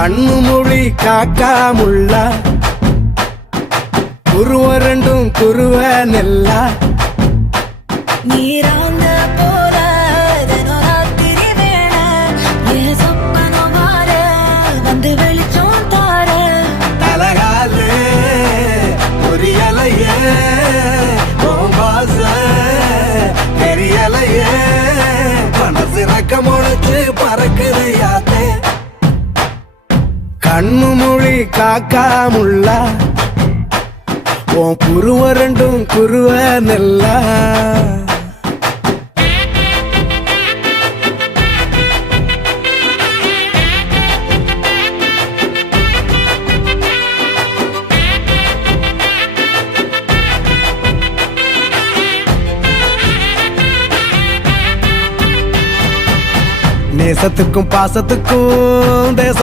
கண்ணு மொழி காக்காமுள்ள குருவரண்டும் குருவ நெல்லா நீராங்க போல ராத்திரி வேள என் சொப்பனம் வார வந்து வெளிச்சம் தார தலகாலே புரியலையே பாச தெரியலையே மனசு ரக்க முளைச்சு பறக்குது யாத்தே கண்ணு மொழி காக்காமுள்ள உன் குருவரண்டும் குருவ நெல்லா நேசத்துக்கும் பாசத்துக்கும் தேச